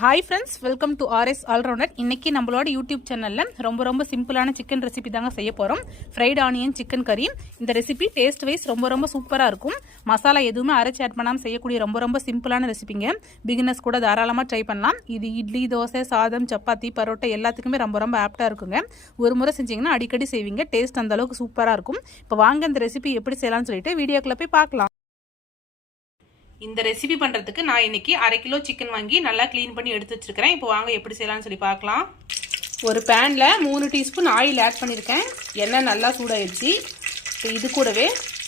Hi friends, welcome to RS allrounder. இன்றைக்கி நம்மளோட YouTube சேனலில் ரொம்ப சிம்பிளான சிக்கன் ரெசிபி தாங்க செய்ய போகிறோம். ஃப்ரைட் ஆனியன் சிக்கன் கறி. இந்த ரெசிபி டேஸ்ட் வைஸ் ரொம்ப சூப்பராக இருக்கும். மசாலா எதுவுமே அரைச்சி ஆட் பண்ணாமல் செய்யக்கூடிய ரொம்ப சிம்பிளான ரெசிபிங்க. பிகினர்ஸ் கூட தாராளமாக ட்ரை பண்ணலாம். இது இட்லி, தோசை, சாதம், சப்பாத்தி, பரோட்டா எல்லாத்துக்குமே ரொம்ப ஆப்டாக இருக்குங்க. ஒரு முறை செஞ்சிங்கன்னா அடிக்கடி செய்வீங்க. டேஸ்ட் அந்த அளவுக்கு சூப்பராக இருக்கும். இப்போ வாங்க இந்த ரெசிபி எப்படி செய்யலாம்னு சொல்லிட்டு வீடியோக்குள்ளே போய் பார்க்கலாம். இந்த ரெசிபி பண்ணுறதுக்கு நான் இன்றைக்கி 1/2 கிலோ சிக்கன் வாங்கி நல்லா க்ளீன் பண்ணி எடுத்து வச்சுருக்கிறேன். இப்போ வாங்க எப்படி செய்யலாம்னு சொல்லி பார்க்கலாம். ஒரு பேனில் 3 டீஸ்பூன் ஆயில் ஆட் பண்ணியிருக்கேன். எண்ணெய் நல்லா சூடாகிடுச்சு. இப்போ இது கூடவே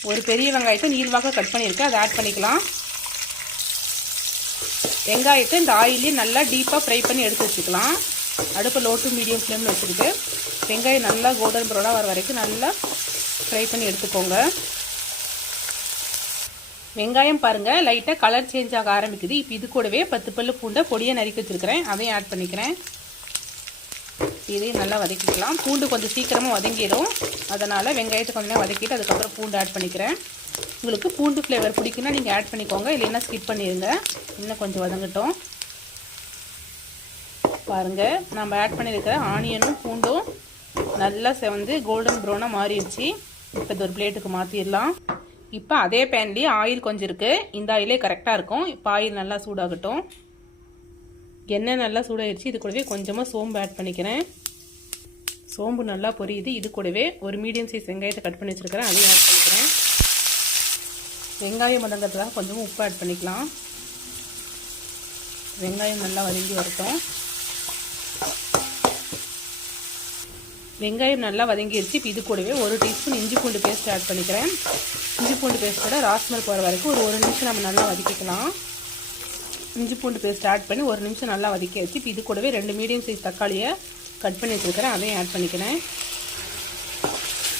ஒரு பெரிய வெங்காயத்தை நீள்வாக கட் பண்ணியிருக்கேன், அதை ஆட் பண்ணிக்கலாம். வெங்காயத்தை இந்த ஆயிலே நல்லா டீப்பாக ஃப்ரை பண்ணி எடுத்து வச்சுக்கலாம். அடுப்பை லோ டு மீடியம் ஃப்ளேமில் வச்சுக்கிட்டு வெங்காயம் நல்லா கோல்டன் ப்ரௌனாக வர வரைக்கும் நல்லா ஃப்ரை பண்ணி எடுத்துக்கோங்க. வெங்காயம் பாருங்கள் லைட்டாக கலர் சேஞ்ச் ஆக ஆரம்பிக்குது. இப்போ இது கூடவே 10 பல்லு பூண்டை பொடியை நறுக்கி வச்சுருக்கிறேன், அதையும் ஆட் பண்ணிக்கிறேன். இதையும் நல்லா வதக்கிக்கலாம். பூண்டு கொஞ்சம் சீக்கிரமாக வதங்கிடும், அதனால் வெங்காயத்தை கொஞ்சம் வதக்கிட்டு அதுக்கப்புறம் பூண்டு ஆட் பண்ணிக்கிறேன். உங்களுக்கு பூண்டு ஃப்ளேவர் பிடிக்குன்னா நீங்கள் ஆட் பண்ணிக்கோங்க, இல்லைன்னா ஸ்கிப் பண்ணிடுங்க. இன்னும் கொஞ்சம் வதங்கட்டும். பாருங்கள், நம்ம ஆட் பண்ணியிருக்கிற ஆனியனும் பூண்டும் நல்லா செவந்து கோல்டன் ப்ரௌனாக மாறிடுச்சு. இப்போ இது ஒரு பிளேட்டுக்கு மாற்றிடலாம். இப்போ அதே பேன்லேயே ஆயில் கொஞ்சம் இருக்குது, இந்த ஆயிலே கரெக்டாக இருக்கும். இப்போ ஆயில் நல்லா சூடாகட்டும். எண்ணெய் நல்லா சூடாகிடுச்சு. இது கூடவே கொஞ்சமாக சோம்பு ஆட் பண்ணிக்கிறேன். சோம்பு நல்லா பொரியுது. இது கூடவே ஒரு மீடியம் சைஸ் வெங்காயத்தை கட் பண்ணி வச்சுருக்கிறேன், அதையும் ஆட் பண்ணிக்கிறேன். வெங்காயம் வதங்கிறதுக்காக கொஞ்சமாக உப்பு ஆட் பண்ணிக்கலாம். வெங்காயம் நல்லா வதங்கி வரட்டும். வெங்காயம் நல்லா வதங்கிடுச்சு. இப்போ இது கூடவே 1 டீஸ்பூன் இஞ்சி பூண்டு பேஸ்ட் ஆட் பண்ணிக்கிறேன். இஞ்சி பூண்டு பேஸ்ட்டோட ராஸ்மல் போகிற வரைக்கும் ஒரு நிமிஷம் நம்ம நல்லா வதக்கிக்கலாம். இஞ்சி பூண்டு பேஸ்ட் ஆட் பண்ணி 1 நிமிஷம் நல்லா வதக்கியாச்சு. இப்போ இது கூடவே 2 மீடியம் சைஸ் தக்காளியை கட் பண்ணி வச்சுருக்கிறேன், அதையும் ஆட் பண்ணிக்கிறேன்.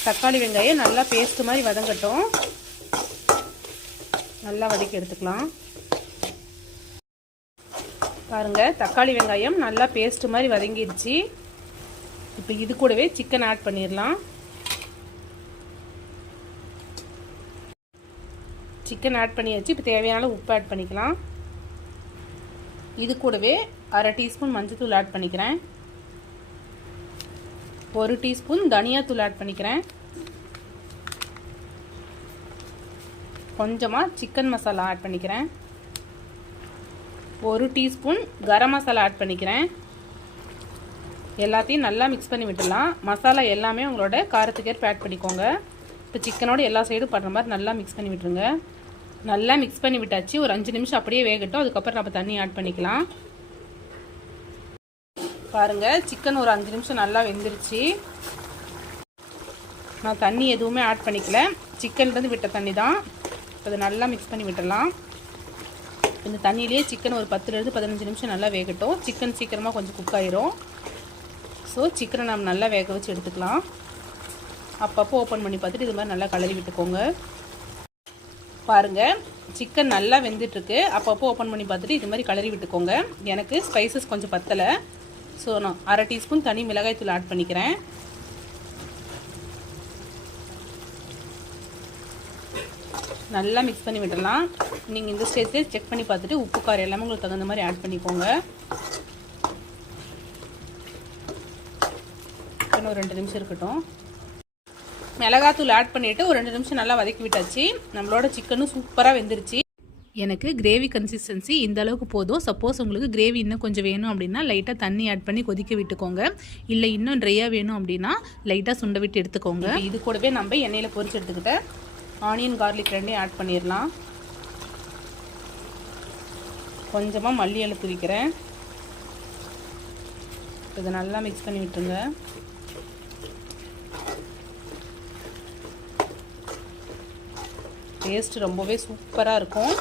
தக்காளி வெங்காயம் நல்லா பேஸ்ட் மாதிரி வதங்கட்டும். நல்லா வதக்கி எடுத்துக்கலாம். பாருங்கள், தக்காளி வெங்காயம் நல்லா பேஸ்ட் மாதிரி வதங்கிடுச்சு. இப்போ இது கூடவே சிக்கன் ஆட் பண்ணிடலாம். சிக்கன் ஆட் பண்ணியாச்சு. இப்போ தேவையான உப்பு ஆட் பண்ணிக்கலாம். இது கூடவே 1/2 டீஸ்பூன் மஞ்சள்தூள் ஆட் பண்ணிக்கிறேன். 1 டீஸ்பூன் தனியாத்தூள் ஆட் பண்ணிக்கிறேன். கொஞ்சமாக சிக்கன் மசாலா ஆட் பண்ணிக்கிறேன். 1 டீஸ்பூன் கரம் மசாலா ஆட் பண்ணிக்கிறேன். எல்லாத்தையும் நல்லா மிக்ஸ் பண்ணி விட்டுடலாம். மசாலா எல்லாமே உங்களோட காரத்துக்கு ஏற்ப ஆட் பண்ணிக்கோங்க. இப்போ சிக்கனோட எல்லா சைடும் பண்ணுற மாதிரி நல்லா மிக்ஸ் பண்ணி விட்டுருங்க. நல்லா மிக்ஸ் பண்ணி விட்டாச்சு. ஒரு 5 நிமிஷம் அப்படியே வேகட்டும். அதுக்கப்புறம் நம்ம தண்ணி ஆட் பண்ணிக்கலாம். பாருங்கள், சிக்கன் ஒரு 5 நிமிஷம் நல்லா வெந்துருச்சு. நான் தண்ணி எதுவுமே ஆட் பண்ணிக்கல, சிக்கன்லேருந்து விட்ட தண்ணி தான். அதை நல்லா மிக்ஸ் பண்ணி விட்டுடலாம். இந்த தண்ணியிலேயே சிக்கன் ஒரு 10லேருந்து 15 நிமிஷம் நல்லா வேகட்டும். சிக்கன் சீக்கிரமாக கொஞ்சம் குக் ஆயிரும். ஸோ சிக்கனை நம்ம நல்லா வேக வச்சு எடுத்துக்கலாம். அப்பப்போ ஓப்பன் பண்ணி பார்த்துட்டு இது மாதிரி நல்லா கலரி விட்டுக்கோங்க. பாருங்கள், சிக்கன் நல்லா வெந்துட்டுருக்கு. அப்பப்போ ஓப்பன் பண்ணி பார்த்துட்டு இது மாதிரி கலரி விட்டுக்கோங்க. எனக்கு ஸ்பைசஸ் கொஞ்சம் பத்தலை, ஸோ நான் 1/2 டீஸ்பூன் தனி மிளகாய்த்தூள் ஆட் பண்ணிக்கிறேன். நல்லா மிக்ஸ் பண்ணி விடலாம். நீங்கள் இந்த ஸ்டேஜ்லேயே செக் பண்ணி பார்த்துட்டு உப்பு காரம் எல்லாமே உங்களுக்கு தகுந்த மாதிரி ஆட் பண்ணிக்கோங்க. ஒரு 2 நிமிஷம் இருக்கட்டும். மிளகாத்தூள் ஆட் பண்ணிவிட்டு ஒரு 2 நிமிஷம் நல்லா வதக்கி விட்டாச்சு. நம்மளோட சிக்கனும் சூப்பராக வெந்துருச்சு. எனக்கு கிரேவி கன்சிஸ்டன்சி இந்த அளவுக்கு போதும். சப்போஸ் உங்களுக்கு கிரேவி இன்னும் கொஞ்சம் வேணும் அப்படின்னா லைட்டாக தண்ணி ஆட் பண்ணி கொதிக்க விட்டுக்கோங்க. இல்லை இன்னும் ட்ரையாக வேணும் அப்படின்னா லைட்டாக சுண்ட விட்டு எடுத்துக்கோங்க. இது கூடவே நம்ம எண்ணெயில் பொரிச்சு எடுத்துக்கிட்ட ஆனியன் கார்லிக் ரெண்டையும் ஆட் பண்ணிடலாம். கொஞ்சமாக மல்லி இலை தூவிக்கிறேன். இதை நல்லா மிக்ஸ் பண்ணி விட்டுருங்க. டேஸ்ட் ரொம்பவே சூப்பராக இருக்கும்.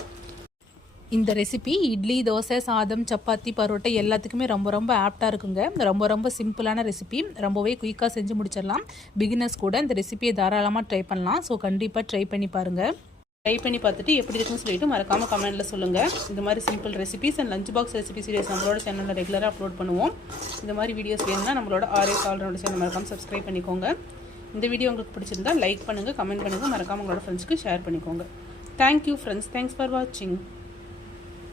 இந்த ரெசிபி இட்லி, தோசை, சாதம், சப்பாத்தி, பரோட்டா எல்லாத்துக்குமே ரொம்ப ஆப்டாக இருக்குங்க. ரொம்ப சிம்பிளான ரெசிபி, ரொம்பவே குயிக்காக செஞ்சு முடிச்சிடலாம். பிகினர்ஸ் கூட இந்த ரெசிபியை தாராளமாக ட்ரை பண்ணலாம். ஸோ கண்டிப்பாக ட்ரை பண்ணி பாருங்கள். ட்ரை பண்ணி பார்த்துட்டு எப்படி இருக்குன்னு சொல்லிட்டு மறக்காமல் கமெண்ட்டில் சொல்லுங்கள். இந்த மாதிரி simple recipes and lunch box recipe series நம்மளோட சேனலில் ரெகுலராக அப்லோட் பண்ணுவோம். இந்த மாதிரி வீடியோஸ் வேணும்னா நம்மளோட RS ஆல்ரவுண்டர் சேனல் மறக்காமல் சப்ஸ்கிரைப் பண்ணிக்கோங்க. இந்த வீடியோ உங்களுக்கு பிடிச்சிருந்தா லைக் பண்ணுங்கள், கமெண்ட் பண்ணுங்கள், மறக்காமல் உங்களோட ஃப்ரெண்ட்ஸ்க்கு ஷேர் பண்ணிக்கோங்க. தேங்க்யூ ஃப்ரெண்ட்ஸ், தேங்க்ஸ் ஃபார் வாட்சிங்.